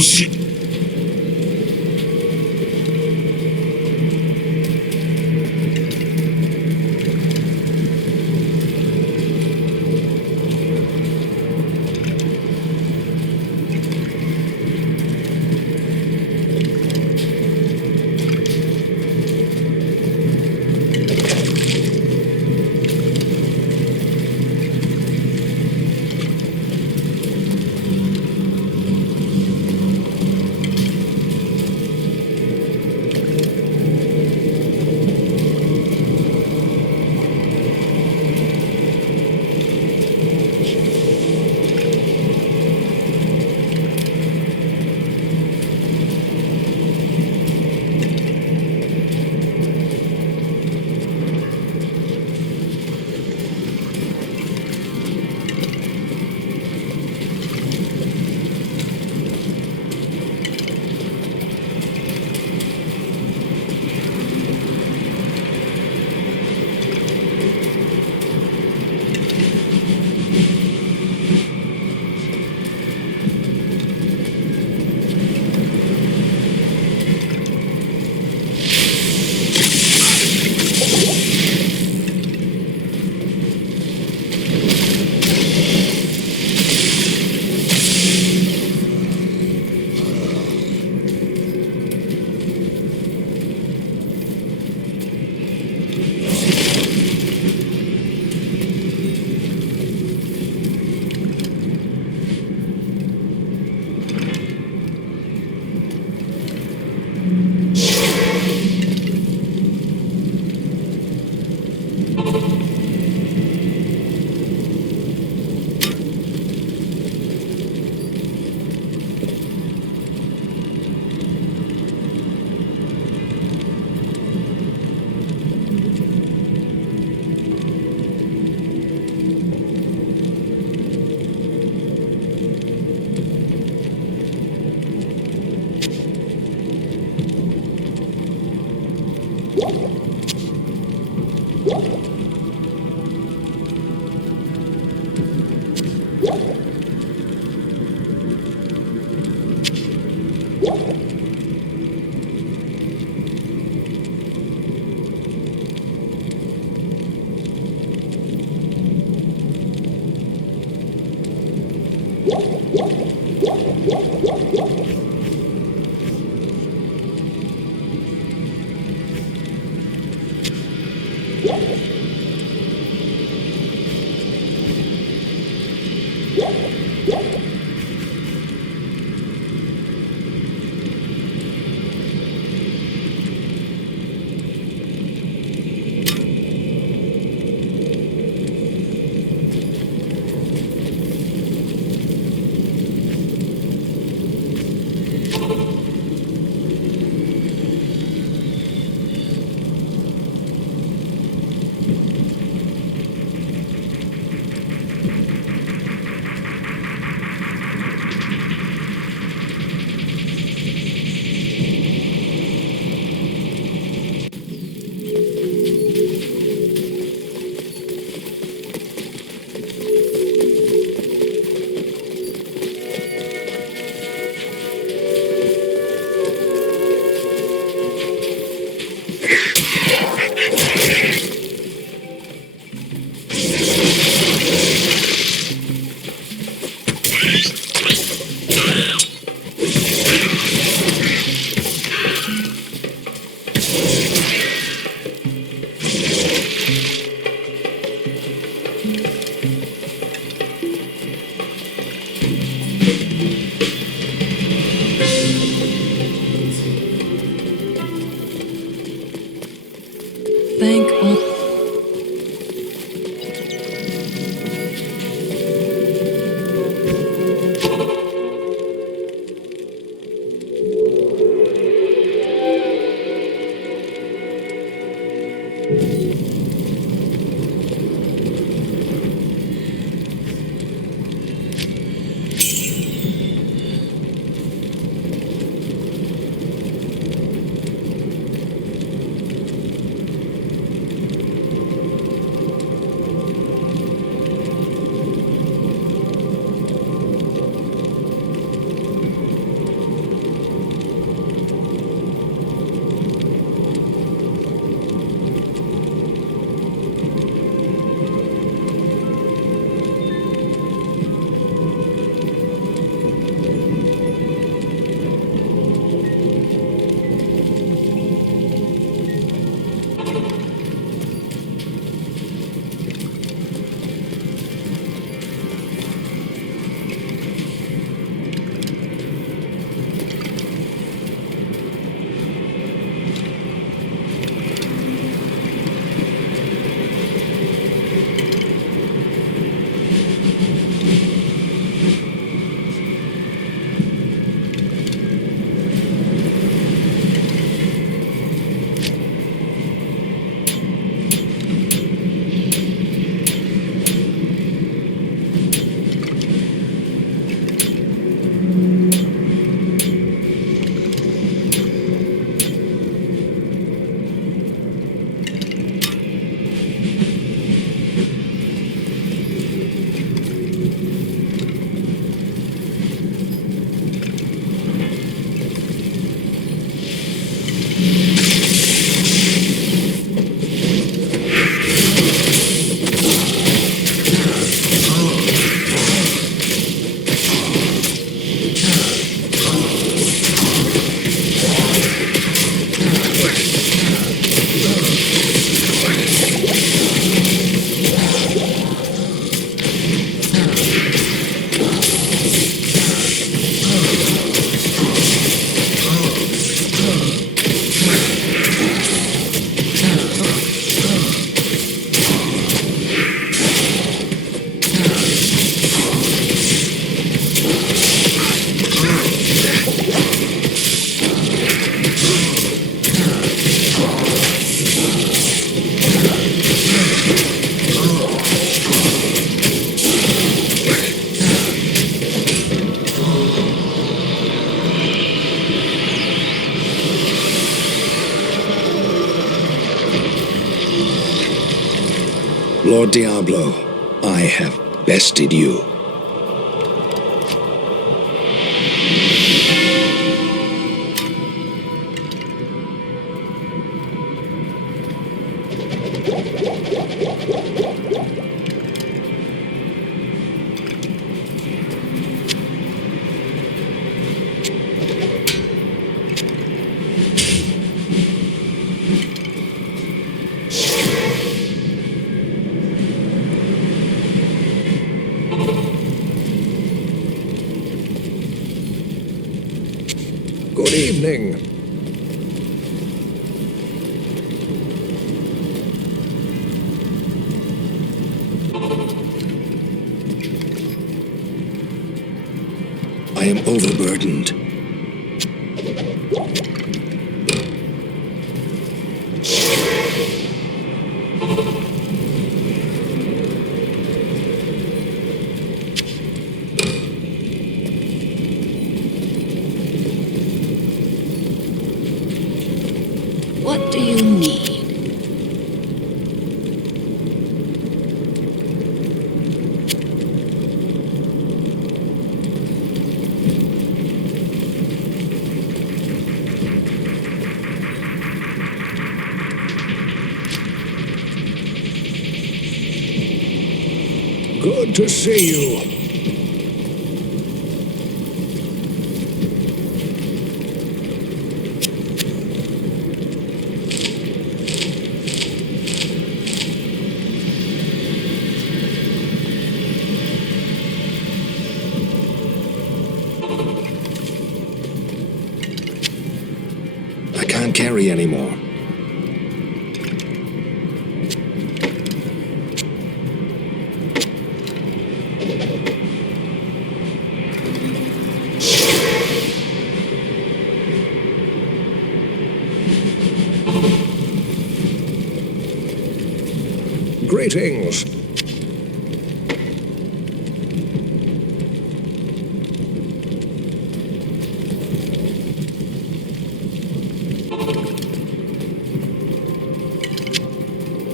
し。Lord Diablo, I have bested you. Good evening. I am overburdened. What do you need? Good to see you. I can't carry anymore. Greetings.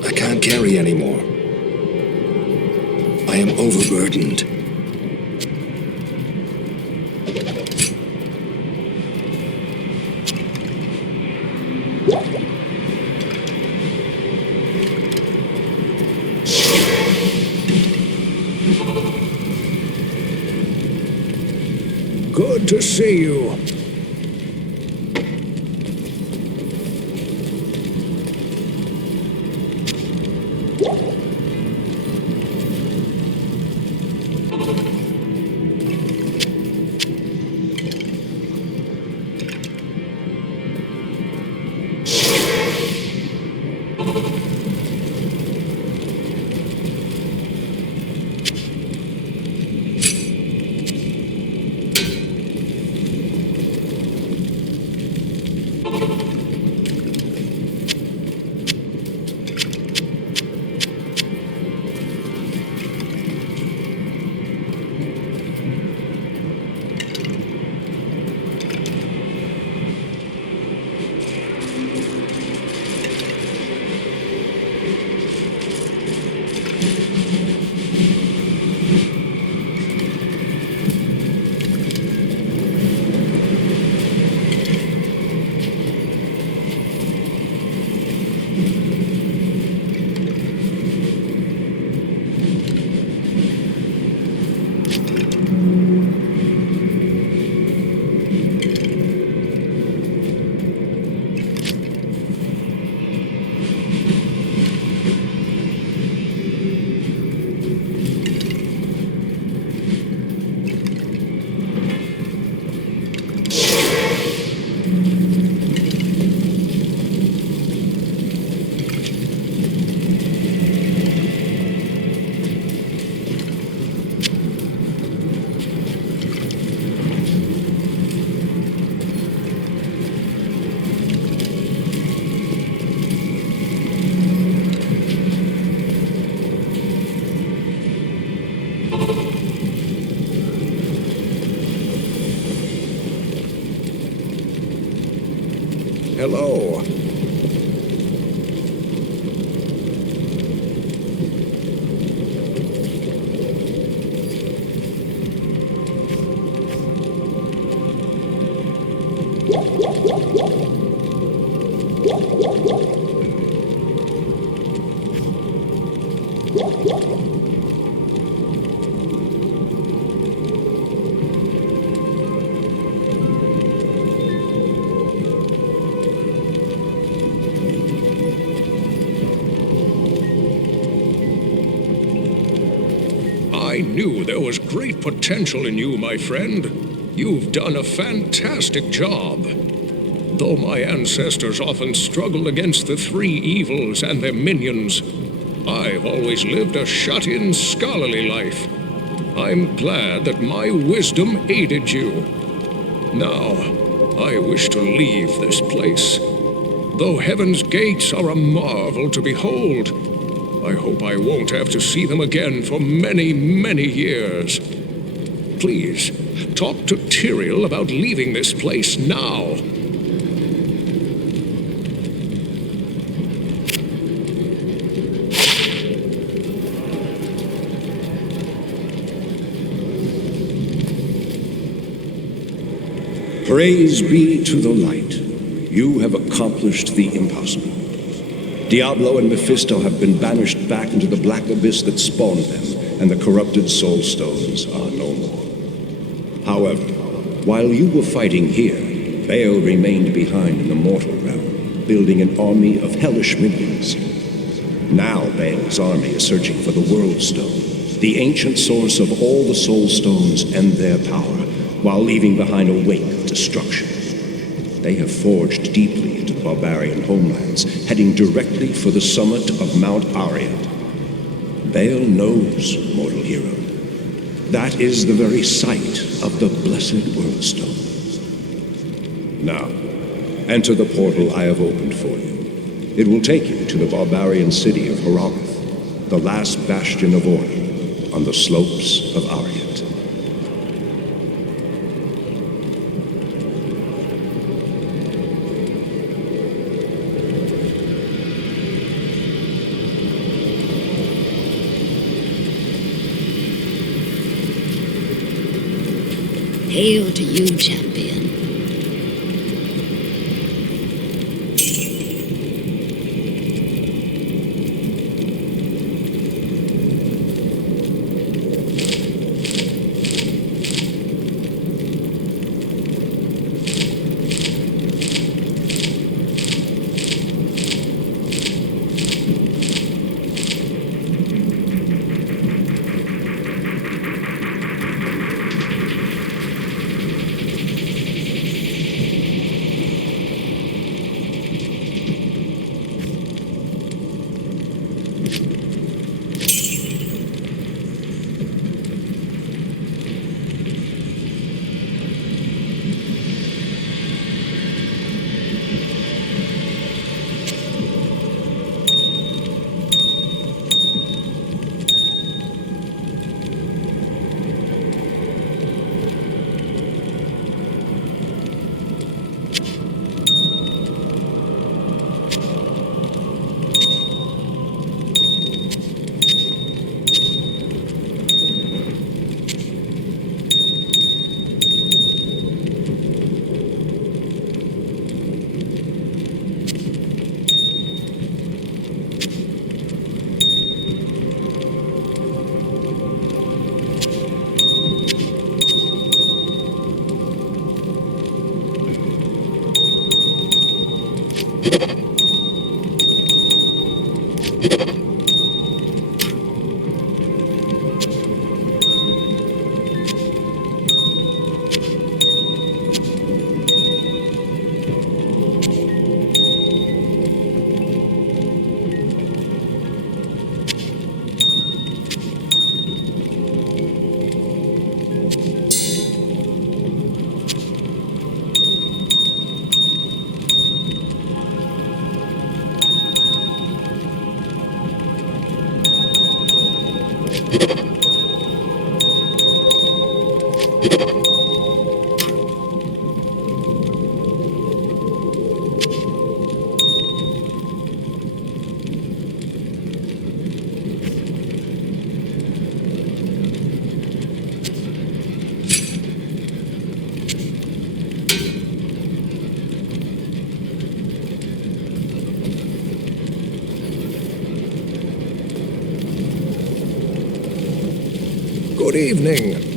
I can't carry anymore. I am overburdened. Good to see you. Hello. I knew there was great potential in you, my friend. You've done a fantastic job. Though my ancestors often struggled against the three evils and their minions, I've always lived a shut-in, scholarly life. I'm glad that my wisdom aided you. Now, I wish to leave this place. Though heaven's gates are a marvel to behold, I hope I won't have to see them again for many, many years. Please, talk to Tyrael about leaving this place now. Praise be to the light. You have accomplished the impossible. Diablo and Mephisto have been banished back into the black abyss that spawned them, and the corrupted soul stones are no more. However, while you were fighting here, Baal remained behind in the mortal realm, building an army of hellish minions. Now Baal's army is searching for the World Stone, the ancient source of all the soul stones and their power, while leaving behind a wake of destruction. They have forged deeply into the barbarian homelands, heading directly for the summit of Mount Ariad. Baal knows, mortal hero. That is the very site of the blessed World Stone. Now, enter the portal I have opened for you. It will take you to the barbarian city of Haralth, the last bastion of order on the slopes of Ariad. Hail to you, champion. Good evening.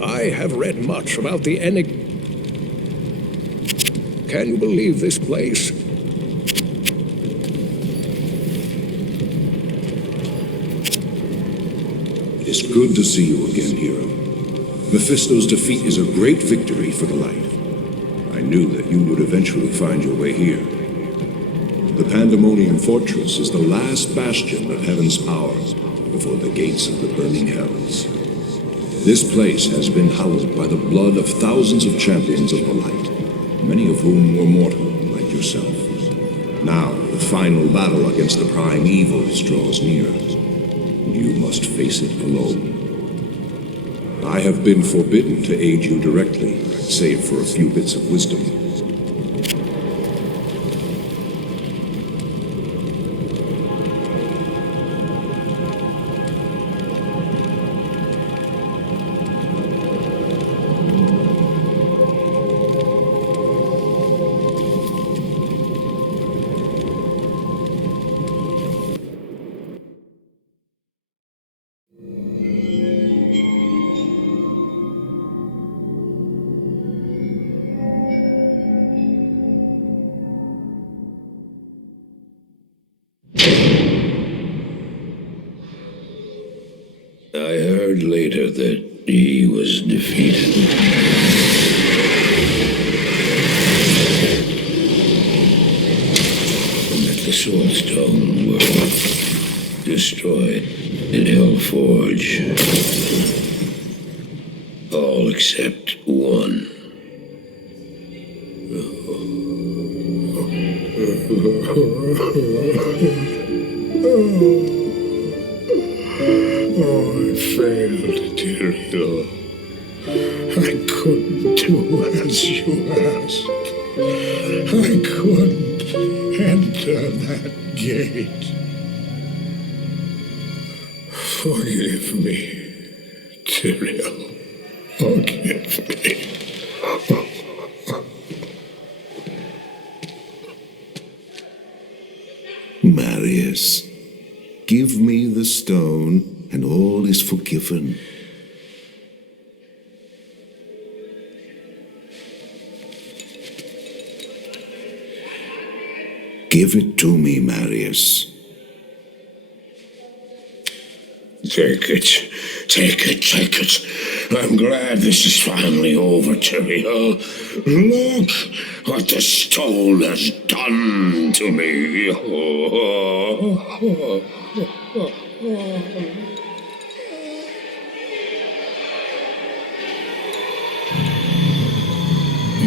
I have read much about the enigma. Can you believe this place? It is good to see you again, hero. Mephisto's defeat is a great victory for the light. I knew that you would eventually find your way here. The Pandemonium Fortress is the last bastion of heaven's power before the gates of the burning hells. This place has been hallowed by the blood of thousands of champions of the light, many of whom were mortal, like yourself. Now, the final battle against the prime evils draws near. You must face it alone. I have been forbidden to aid you directly, save for a few bits of wisdom. I heard later that he was defeated. And that the Soul Stone were destroyed in Hellforge. All except one. Oh, I failed, Diablo. I couldn't do as you asked. I couldn't enter that gate. Forgive me, Tyrael. Forgive me. Marius, give me the stone, and all is forgiven. Give it to me, Marius. Take it. Take it, take it. I'm glad this is finally over, Tyrael. Look what the stone has done to me.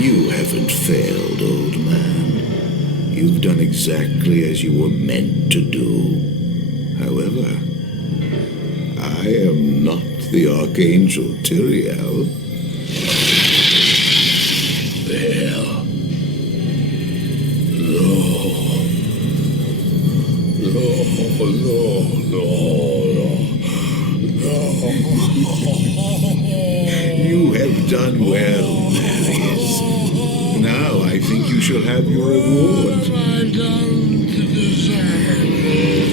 You haven't failed, old man. You've done exactly as you were meant to do. However, I am not the Archangel Tyrael. There. You have done well, Marius. Now I think you shall have your reward. What have I done to deserve it?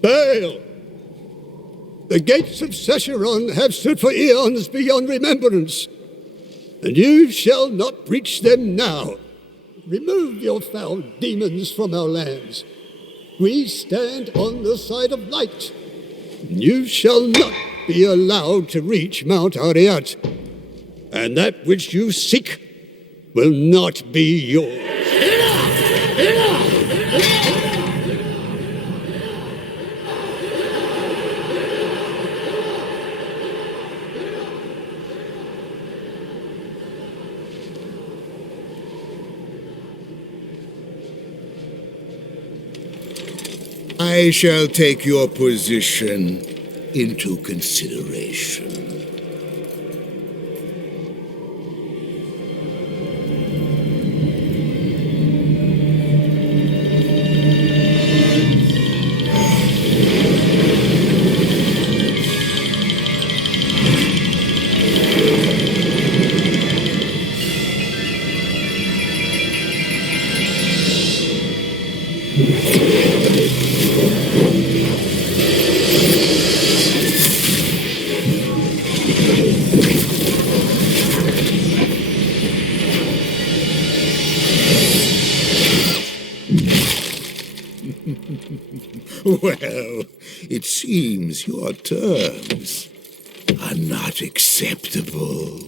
Hail! The gates of Sescheron have stood for eons beyond remembrance, and you shall not breach them now. Remove your foul demons from our lands. We stand on the side of light. You shall not be allowed to reach Mount Ariat, and that which you seek will not be yours. I shall take your position into consideration. Well, it seems your terms are not acceptable.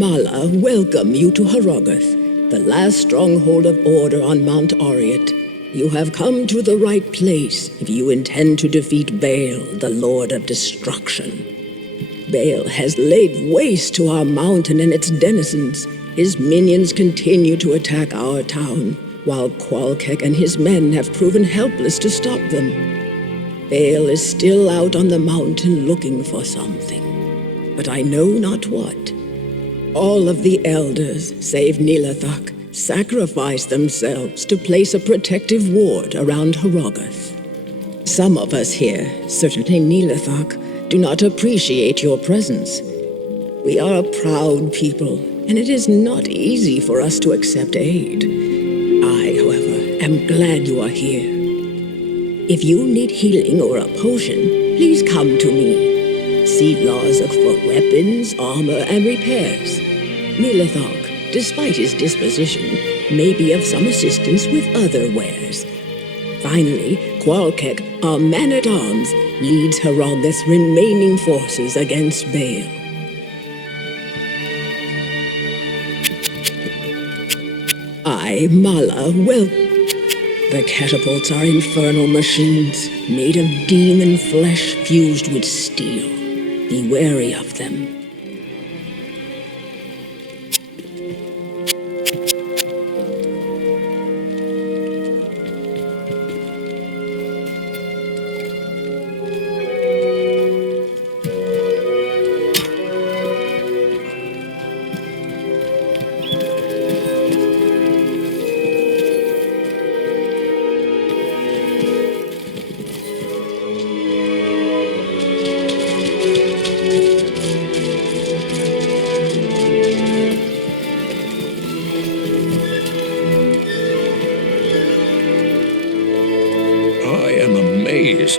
Mala, welcome you to Harrogath, the last stronghold of order on Mount Ariat. You have come to the right place if you intend to defeat Baal, the Lord of Destruction. Baal has laid waste to our mountain and its denizens. His minions continue to attack our town, while Qualkek and his men have proven helpless to stop them. Baal is still out on the mountain looking for something, but I know not what. All of the elders, save Nilathak, sacrifice themselves to place a protective ward around Harrogath. Some of us here, certainly Nilathak, do not appreciate your presence. We are a proud people, and it is not easy for us to accept aid. I, however, am glad you are here. If you need healing or a potion, please come to me. See Lazark for weapons, armor, and repairs. Nilathak, despite his disposition, may be of some assistance with other wares. Finally, Qualkek, our man-at-arms, leads Harrogath's remaining forces against Baal. I, Mala, The catapults are infernal machines, made of demon flesh fused with steel. Be wary of them.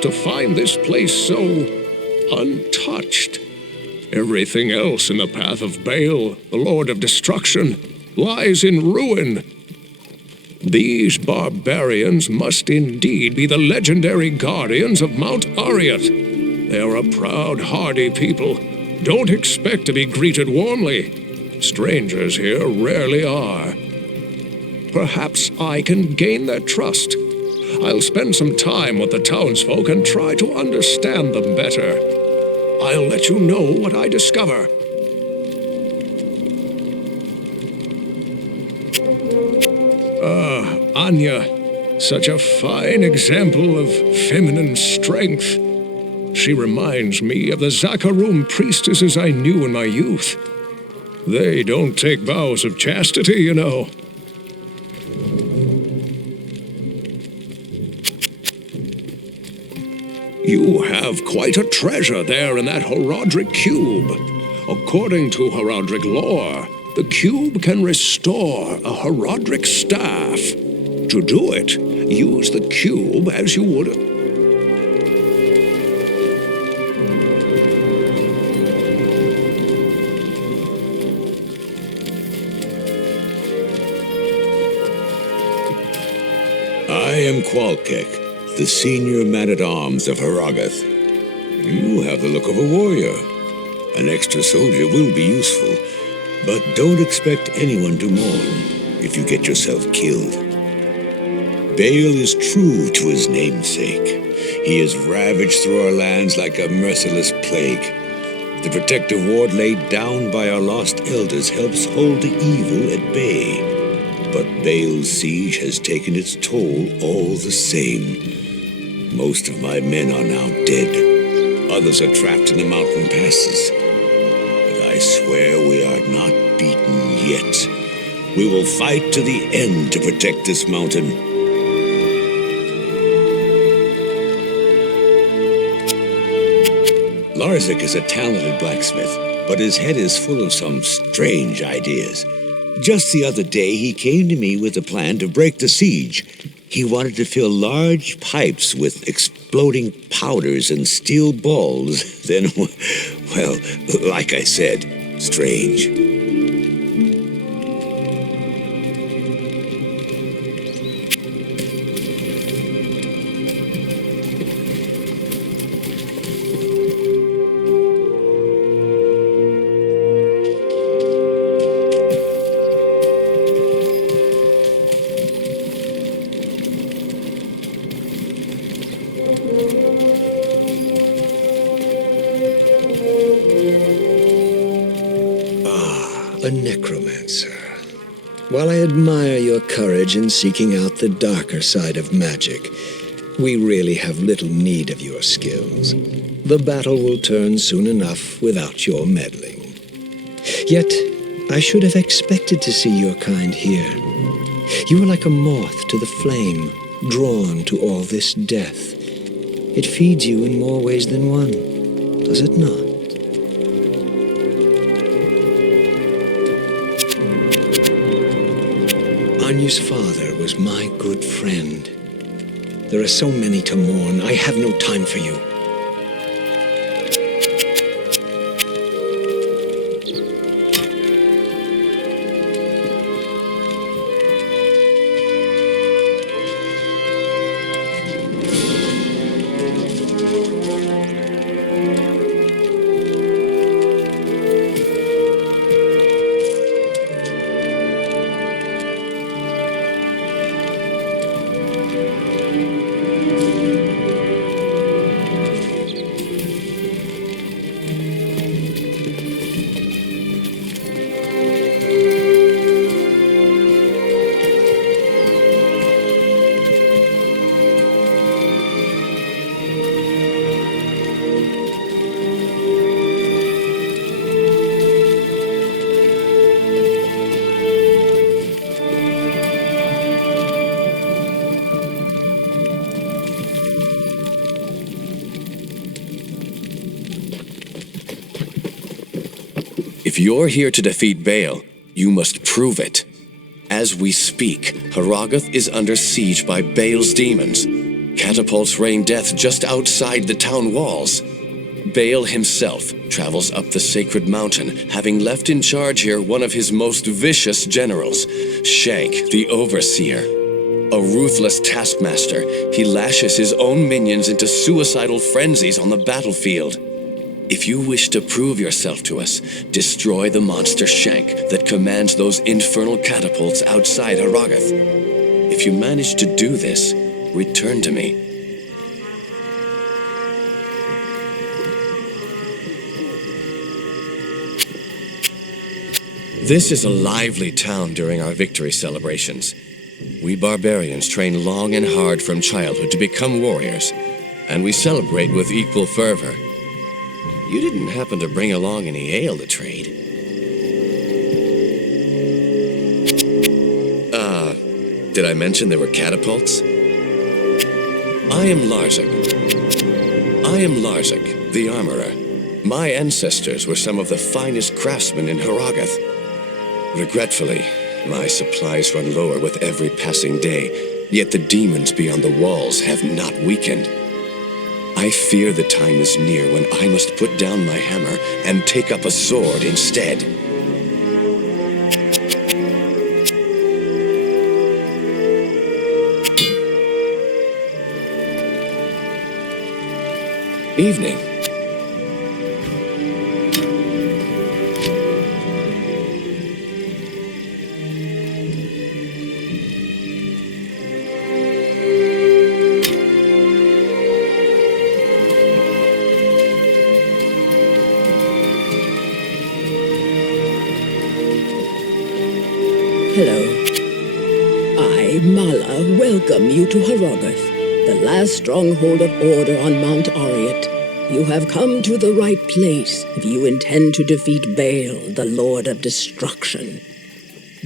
To find this place so untouched. Everything else in the path of Baal, the Lord of Destruction, lies in ruin. These barbarians must indeed be the legendary guardians of Mount Ariat. They are a proud, hardy people. Don't expect to be greeted warmly. Strangers here rarely are. Perhaps I can gain their trust. I'll spend some time with the townsfolk and try to understand them better. I'll let you know what I discover. Anya, such a fine example of feminine strength. She reminds me of the Zakarum priestesses I knew in my youth. They don't take vows of chastity, you know. You have quite a treasure there in that Horodric cube. According to Horodric lore, the cube can restore a Horodric staff. To do it, use the cube as you would I am Qualkek, the senior man-at-arms of Harrogath. You have the look of a warrior. An extra soldier will be useful, but don't expect anyone to mourn if you get yourself killed. Baal is true to his namesake. He has ravaged through our lands like a merciless plague. The protective ward laid down by our lost elders helps hold the evil at bay. But Baal's siege has taken its toll all the same. Most of my men are now dead. Others are trapped in the mountain passes. But I swear we are not beaten yet. We will fight to the end to protect this mountain. Larzik is a talented blacksmith, but his head is full of some strange ideas. Just the other day, he came to me with a plan to break the siege. He wanted to fill large pipes with exploding powders and steel balls. Then, well, like I said, strange. a necromancer. While I admire your courage in seeking out the darker side of magic, we really have little need of your skills. The battle will turn soon enough without your meddling. Yet, I should have expected to see your kind here. You are like a moth to the flame, drawn to all this death. It feeds you in more ways than one, does it not? Anyu's father was my good friend. There are so many to mourn, I have no time for you. If you're here to defeat Baal, you must prove it. As we speak, Harrogath is under siege by Baal's demons. Catapults rain death just outside the town walls. Baal himself travels up the sacred mountain, having left in charge here one of his most vicious generals, Shank, the Overseer. A ruthless taskmaster, he lashes his own minions into suicidal frenzies on the battlefield. If you wish to prove yourself to us, destroy the monster Shank that commands those infernal catapults outside Harrogath. If you manage to do this, return to me. This is a lively town during our victory celebrations. We barbarians train long and hard from childhood to become warriors, and we celebrate with equal fervor. You didn't happen to bring along any ale to trade. Did I mention there were catapults? I am Larzak, the armorer. My ancestors were some of the finest craftsmen in Harrogath. Regretfully, my supplies run lower with every passing day, yet the demons beyond the walls have not weakened. I fear the time is near when I must put down my hammer and take up a sword instead. Evening. Hello. I, Mala, welcome you to Harrogath, the last stronghold of order on Mount Ariat. You have come to the right place if you intend to defeat Baal, the Lord of Destruction.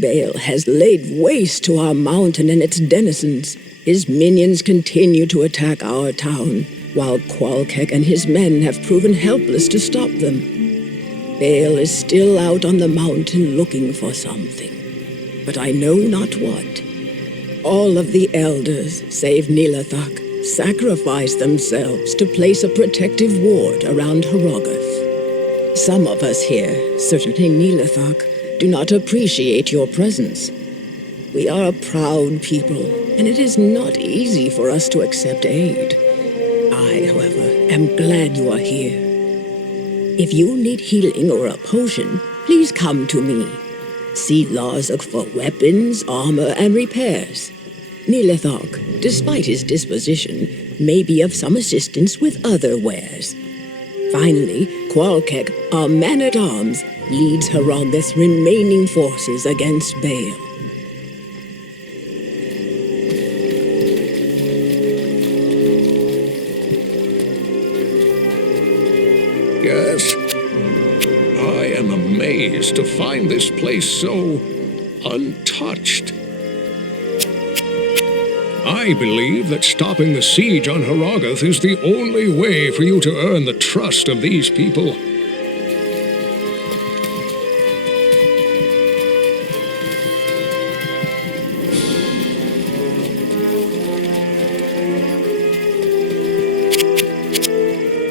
Baal has laid waste to our mountain and its denizens. His minions continue to attack our town, while Qualkek and his men have proven helpless to stop them. Baal is still out on the mountain looking for something, but I know not what. All of the elders, save Nilathak, sacrificed themselves to place a protective ward around Harrogath. Some of us here, certainly Nilathak, do not appreciate your presence. We are a proud people, and it is not easy for us to accept aid. I, however, am glad you are here. If you need healing or a potion, please come to me. See Larzak for weapons, armor, and repairs. Nilathak, despite his disposition, may be of some assistance with other wares. Finally, Qualkek, our man-at-arms, leads Harrogath's remaining forces against Baal. Yes. I am amazed to find this place so untouched. I believe that stopping the siege on Harrogath is the only way for you to earn the trust of these people.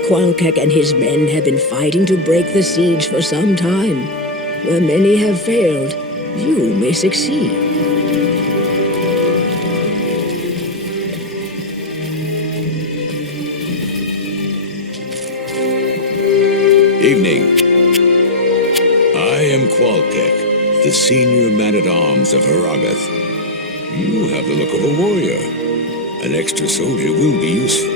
Qualkek and his men have been fighting to break the siege for some time. Where many have failed, you may succeed. Evening. I am Qualkek, the senior man-at-arms of Harrogath. You have the look of a warrior. An extra soldier will be useful.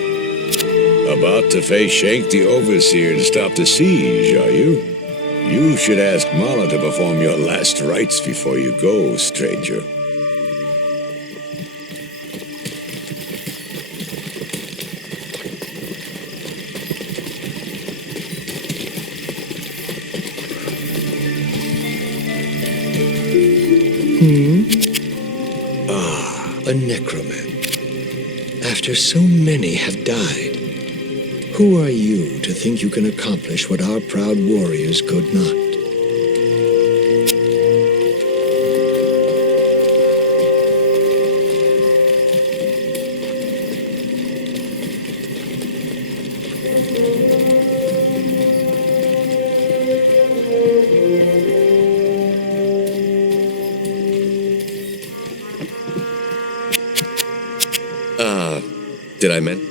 About to face Shank the Overseer and stop the siege, are you? You should ask Mala to perform your last rites before you go, stranger. A necroman. After so many have died, who are you to think you can accomplish what our proud warriors could not? Did I mention?